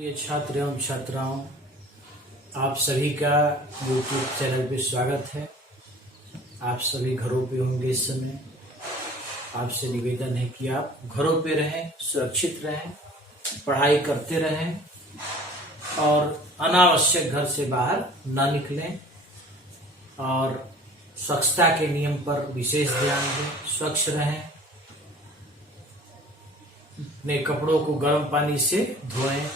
प्रिय छात्र एवं छात्राओं, आप सभी का यूट्यूब चैनल पे स्वागत है। आप सभी घरों पे होंगे इस समय। आपसे निवेदन है कि आप घरों पे रहें, सुरक्षित रहें, पढ़ाई करते रहें और अनावश्यक घर से बाहर न निकलें और स्वच्छता के नियम पर विशेष ध्यान दें। स्वच्छ रहें, अपने कपड़ों को गर्म पानी से धोएं,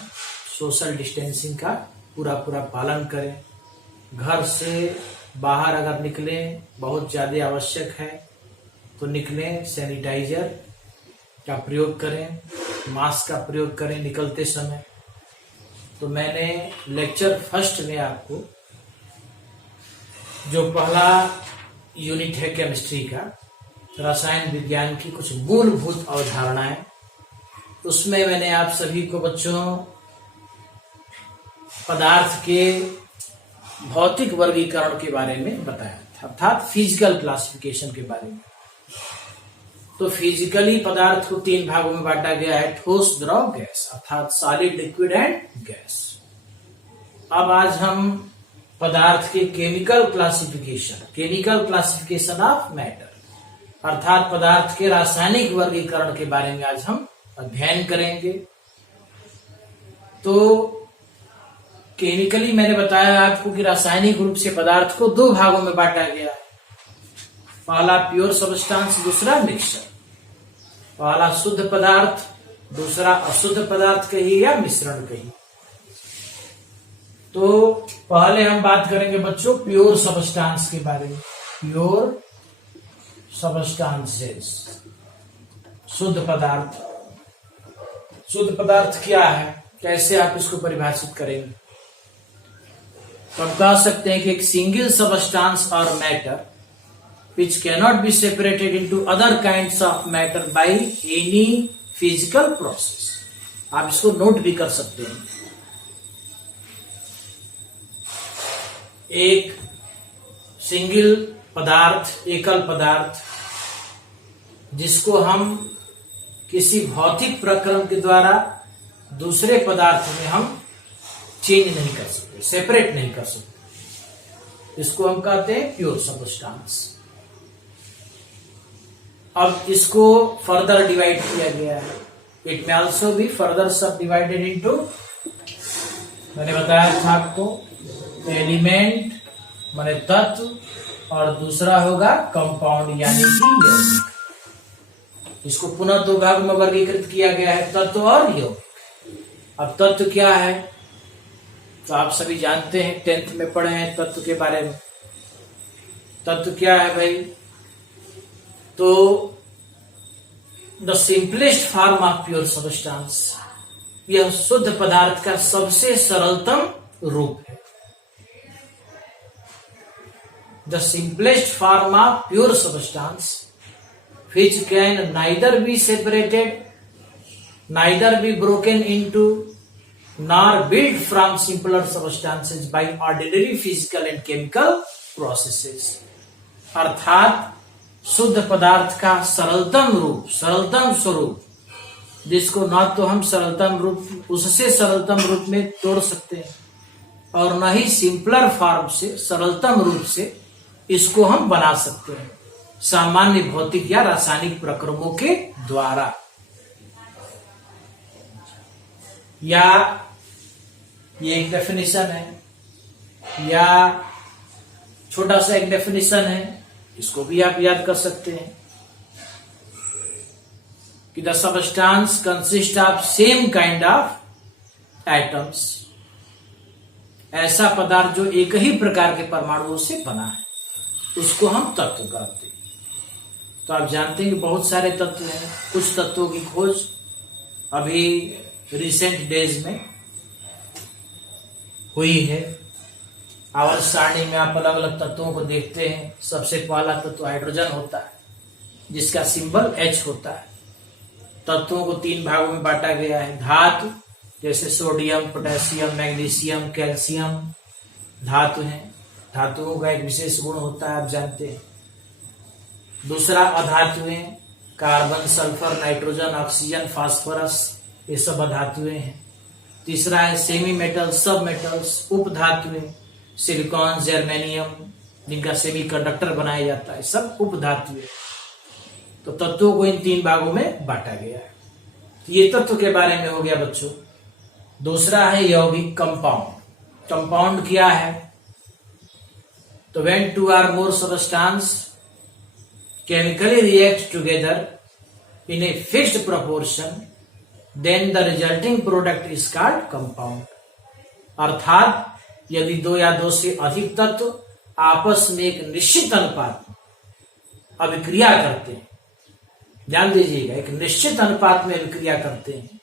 सोशल डिस्टेंसिंग का पूरा पालन करें। घर से बाहर अगर निकलें, बहुत ज़्यादा आवश्यक है तो निकलें, सैनिटाइजर का प्रयोग करें, मास्क का प्रयोग करें निकलते समय। तो मैंने लेक्चर फर्स्ट में आपको जो पहला यूनिट है केमिस्ट्री का, रसायन विज्ञान की कुछ मूलभूत अवधारणाएं, उसमें मैंने आप सभी को बच्चों पदार्थ के भौतिक वर्गीकरण के बारे में बताया था, अर्थात फिजिकल क्लासिफिकेशन के बारे में। तो फिजिकली पदार्थ को तीन भागों में बांटा गया है, ठोस, द्रव, गैस, अर्थात सॉलिड, लिक्विड एंड गैस। अब आज हम पदार्थ के केमिकल क्लासिफिकेशन ऑफ मैटर, अर्थात पदार्थ के रासायनिक वर्गीकरण के बारे में आज हम अध्ययन करेंगे। तो केमिकली मैंने बताया आपको कि रासायनिक रूप से पदार्थ को दो भागों में बांटा गया है। पहला प्योर सब्सटेंस, दूसरा मिक्सचर। पहला शुद्ध पदार्थ, दूसरा अशुद्ध पदार्थ कहिए या मिश्रण कहिए। तो पहले हम बात करेंगे बच्चों प्योर सब्सटेंस के बारे में। प्योर सब्सटेंसेस, शुद्ध पदार्थ। शुद्ध पदार्थ क्या है, कैसे आप इसको परिभाषित करेंगे? तो हम कह सकते हैं कि एक सिंगल सब्सटेंस और matter which cannot be separated into other kinds of matter by any physical process। आप इसको नोट भी कर सकते हैं। एक सिंगल पदार्थ, एकल पदार्थ, जिसको हम किसी भौतिक प्रक्रम के द्वारा दूसरे पदार्थ में हम चेंज नहीं कर सकते, सेपरेट नहीं कर सकते, इसको हम कहते हैं प्योर सब्सटेंस। अब इसको फर्दर डिवाइड किया गया है। इट में ऑल्सो भी फर्दर सब डिवाइडेड इनटू, मैंने बताया था आपको, एलिमेंट माने तत्व और दूसरा होगा कंपाउंड यानी कि यौगिक। इसको पुनः दो भाग में वर्गीकृत किया गया है, तत्व और यौगिक। अब तत्व क्या है तो आप सभी जानते हैं, 10th में पढ़े हैं तत्व के बारे में। तत्व क्या है भाई? तो the simplest form of pure substance, यह शुद्ध पदार्थ का सबसे सरलतम रूप है। The simplest form of pure substance which can neither be separated, neither be broken into, nor built from simpler substances by ordinary physical and chemical processes। अर्थात शुद्ध पदार्थ का सरलतम रूप, सरलतम स्वरूप, जिसको न तो हम सरलतम रूप, उससे सरलतम रूप में तोड़ सकते हैं और न ही सिंपलर फॉर्म से, सरलतम रूप से इसको हम बना सकते हैं सामान्य भौतिक या रासायनिक प्रक्रमों के द्वारा। या ये एक डेफिनेशन है, या छोटा सा एक डेफिनेशन है, इसको भी आप याद कर सकते हैं कि the substance consist of same kind of atoms. ऐसा पदार्थ जो एक ही प्रकार के परमाणुओं से बना है, उसको हम तत्व कहते हैं। तो आप जानते हैं कि बहुत सारे तत्व हैं। कुछ तत्वों की खोज अभी रिसेंट डेज में हुई है। आवर्त सारणी में आप अलग अलग तत्वों को देखते हैं। सबसे पहला तत्व हाइड्रोजन होता है, जिसका सिंबल H होता है। तत्वों को तीन भागों में बांटा गया है। धातु जैसे सोडियम, पोटेशियम, मैग्नीशियम, कैल्शियम धातु हैं। धातुओं का एक विशेष गुण होता है, आप जानते हैं। दूसरा अधातुएं, carbon, sulphur, nitrogen, oxygen, phosphorus, ये सब अधातुएं हैं। तीसरा है सेमी मेटल, सब मेटल्स, उप धातुएं, सिलिकॉन, जर्मेनियम, जिनका सेमी कंडक्टर बनाया जाता है, सब उप धातुएं। तो तत्वों को इन 3 भागों में बांटा गया है। ये तत्व के बारे में हो गया बच्चों। दूसरा है यौगिक, कंपाउंड। कंपाउंड क्या है? तो when 2 or more substances chemically react together in a fixed proportion, then the resulting product is called compound। अर्थात यदि 2 या 2 से अधिक तत्व आपस में एक निश्चित अनुपात में अभिक्रिया करते हैं, ध्यान दीजिएगा, एक निश्चित अनुपात में अभिक्रिया करते हैं,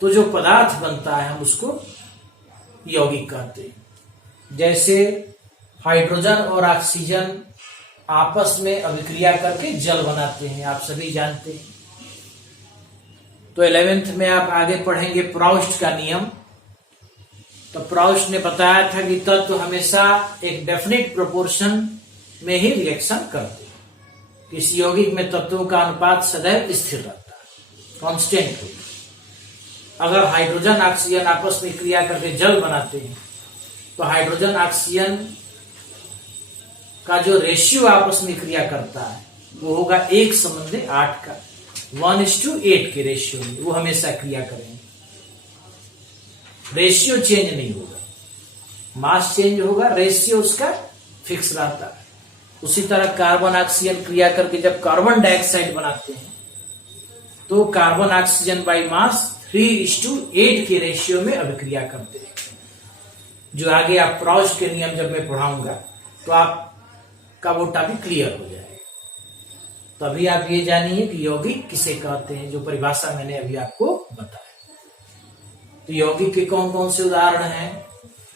तो जो पदार्थ बनता है हम उसको यौगिक कहते हैं। जैसे हाइड्रोजन और ऑक्सीजन आपस में अभिक्रिया करके जल बनाते हैं, आप सभी जानते हैं। तो 11th में आप आगे पढ़ेंगे प्राउस्ट का नियम। तो प्राउस्ट ने बताया था कि तत्व हमेशा एक डेफिनेट प्रोपोर्शन में ही रिएक्शन करते हैं। किसी यौगिक में तत्वों का अनुपात सदैव स्थिर रहता है, कांस्टेंट होता है। अगर हाइड्रोजन ऑक्सीजन आपस में क्रिया करके जल बनाते हैं तो हाइड्रोजन ऑक्सीजन का जो रेशियो आपस में क्रिया करता है वो होगा 1:8 का, 1:8 के रेशियो में वो हमेशा क्रिया करेंगे। रेशियो चेंज नहीं होगा, मास चेंज होगा, रेशियो उसका फिक्स रहता है। उसी तरह कार्बन ऑक्सीजन क्रिया करके जब कार्बन डाइऑक्साइड बनाते हैं तो कार्बन ऑक्सीजन बाई मास 3:8 के रेशियो में अभिक्रिया करते हैं। जो आगे आप प्राउस्ट के नियम जब मैं पढ़ाऊंगा तो आपका वो टॉपिक क्लियर हो जाएगा। तो अभी आप ये जानिए कि यौगिक किसे कहते हैं, जो परिभाषा मैंने अभी आपको बताया। तो यौगिक के कौन कौन से उदाहरण हैं?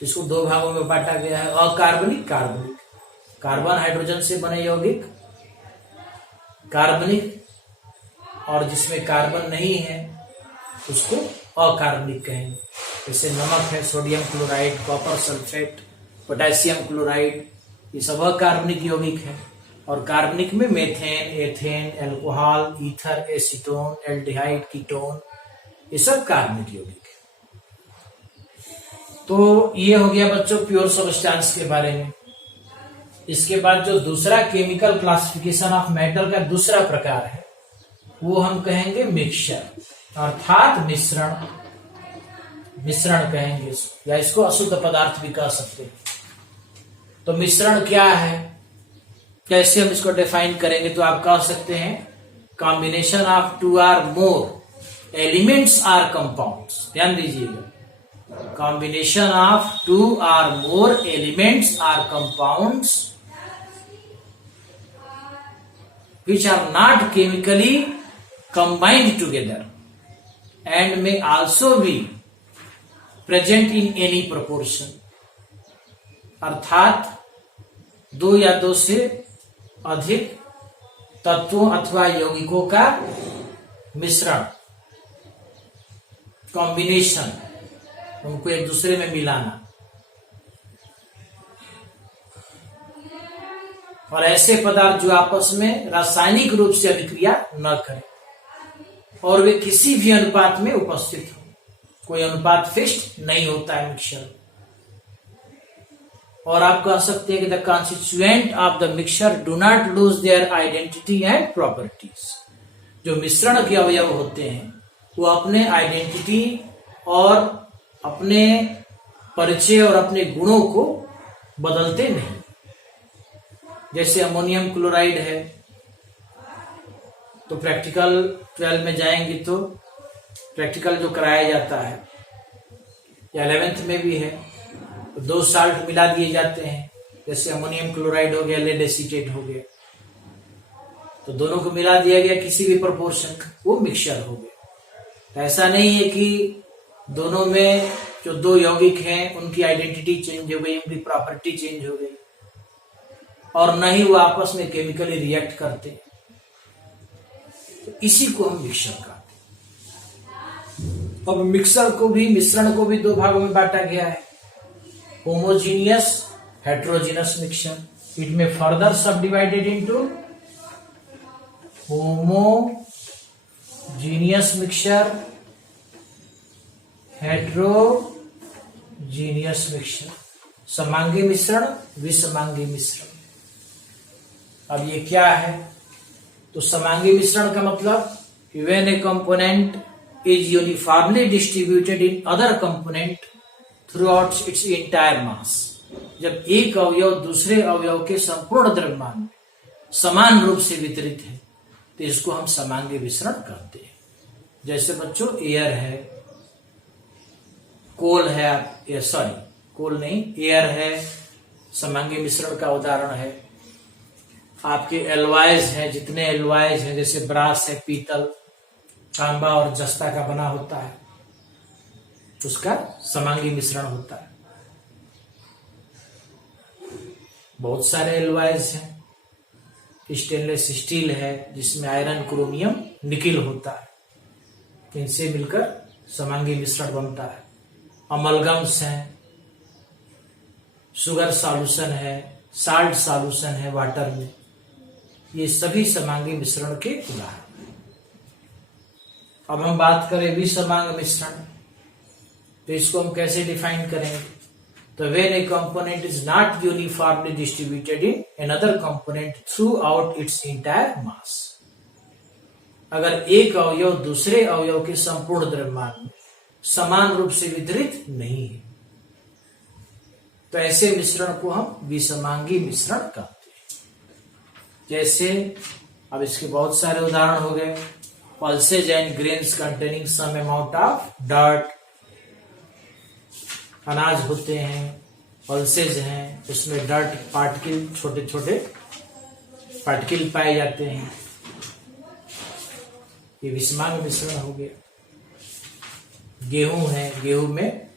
इसको 2 भागों में बांटा गया है, अकार्बनिक, कार्बनिक। कार्बन हाइड्रोजन से बने यौगिक कार्बनिक, और जिसमें कार्बन नहीं है उसको अकार्बनिक कहेंगे। जैसे नमक है, sodium chloride, copper sulphate, potassium chloride, ये सब अकार्बनिक यौगिक है। और कार्बनिक में methane, ethane, alcohol, ether, acetone, aldehyde, ketone, ये सब कार्बनिक यौगिक है। तो ये हो गया बच्चों प्योर सब्सटेंस के बारे में। इसके बाद जो दूसरा केमिकल क्लासिफिकेशन ऑफ मैटर का दूसरा प्रकार है वो हम कहेंगे मिक्सचर, अर्थात मिश्रण। मिश्रण कहेंगे या इसको अशुद्ध पदार्थ भी कह सकते हैं। तो मिश्रण क्या है, कैसे हम इसको डिफाइन करेंगे? तो आप कह सकते हैं combination of 2 or more elements or compounds. ध्यान दीजिएगा, combination of 2 or more elements or compounds which are not chemically combined together and may also be present in any proportion। अर्थात 2 या 2 से अधिक तत्वों अथवा यौगिकों का मिश्रण, कॉम्बिनेशन, उनको एक दूसरे में मिलाना, और ऐसे पदार्थ जो आपस में रासायनिक रूप से अभिक्रिया न करें और वे किसी भी अनुपात में उपस्थित हो। कोई अनुपात फिक्स्ड नहीं होता है मिक्सचर। और आप कह सकते हैं कि the constituent of the mixture do not lose their identity and properties. जो मिश्रण के अवयव होते हैं वो अपने आइडेंटिटी और अपने परिचय और अपने गुणों को बदलते नहीं। जैसे अमोनियम क्लोराइड है तो प्रैक्टिकल 12 में जाएंगे तो प्रैक्टिकल जो कराया जाता है या 11th में भी है तो 2 साल्ट मिला दिए जाते हैं। जैसे अमोनियम क्लोराइड हो गया, लेड एसीटेट हो गया, तो दोनों को मिला दिया गया किसी भी प्रोपोर्शन, वो मिक्सचर हो गया। तो ऐसा नहीं है कि दोनों में जो 2 यौगिक हैं उनकी आइडेंटिटी चेंज हो गई, उनकी प्रॉपर्टी चेंज हो गई, और न ही वो आपस में केमिकली रिएक्ट करते। तो इसी को हम मिक्सचर कहते हैं। अब मिक्सर को भी, मिश्रण को भी 2 भागों में बांटा गया है, होमोजीनियस, हेट्रोजीनियस मिक्सचर। इट में फर्दर सब divided into homogeneous mixture heterogeneous mixture, समांगी मिश्रण, विसमांगी मिश्रण। अब ये क्या है? तो समांगी मिश्रण का मतलब when a component is uniformly distributed in other component throughout its entire mass. जब एक अवयव दूसरे अवयव के संपूर्ण द्रव्यमान में समान रूप से वितरित है तो इसको हम समांगी मिश्रण कहते हैं। जैसे बच्चों एयर है, कोल है, कोल नहीं, एयर है, समांगी मिश्रण का उदाहरण है। आपके एलॉयज हैं, जितने एलॉयज हैं, जैसे ब्रास है, पीतल, तांबा और जस्ता का बना होता है, उसका समांगी मिश्रण होता है। बहुत सारे एलॉयज हैं, स्टेनलेस स्टील है जिसमें आयरन, क्रोमियम, निकिल होता है, इनसे मिलकर समांगी मिश्रण बनता है। अमलगम्स हैं, शुगर सॉल्यूशन है, साल्ट सॉल्यूशन है वाटर में, ये सभी समांगी मिश्रण के उदाहरण हैं। अब हम बात करें विसमांग मिश्रण, तो इसको हम कैसे डिफाइन करेंगे? तो when a component is not uniformly distributed in another component throughout its entire mass, अगर एक अवयव दूसरे अवयव के संपूर्ण द्रव्यमान में समान रूप से वितरित नहीं है तो ऐसे मिश्रण को हम विसमांगी मिश्रण कहते हैं। जैसे अब इसके बहुत सारे उदाहरण हो गए। Pulses and grains containing some amount of dirt, अनाज होते हैं, पल्सेज हैं, उसमें डर्ट पार्टिकल, छोटे छोटे पार्टिकल पाए जाते हैं, ये विसमांग मिश्रण हो गया। गेहूं है, गेहूं में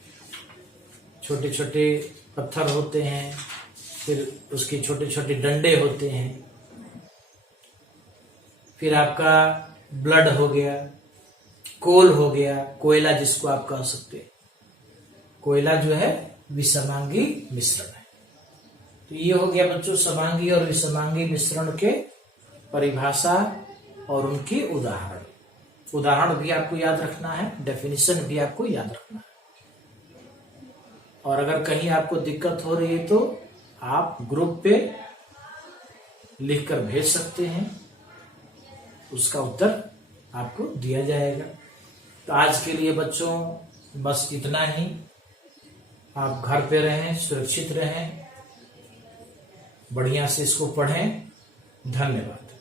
छोटे छोटे पत्थर होते हैं, फिर उसके छोटे छोटे डंडे होते हैं। फिर आपका ब्लड हो गया, कोल हो गया, कोयला जिसको आप कह सकते हैं, कोयला जो है विसमांगी मिश्रण है। तो ये हो गया बच्चों समांगी और विसमांगी मिश्रण के परिभाषा और उनकी उदाहरण। उदाहरण भी आपको याद रखना है, डेफिनेशन भी आपको याद रखना है। और अगर कहीं आपको दिक्कत हो रही है तो आप ग्रुप पे लिखकर भेज सकते हैं, उसका उत्तर आपको दिया जाएगा। तो आज के लिए बच्चों बस इतना ही। आप घर पे रहें, सुरक्षित रहें, बढ़िया से इसको पढ़ें। धन्यवाद।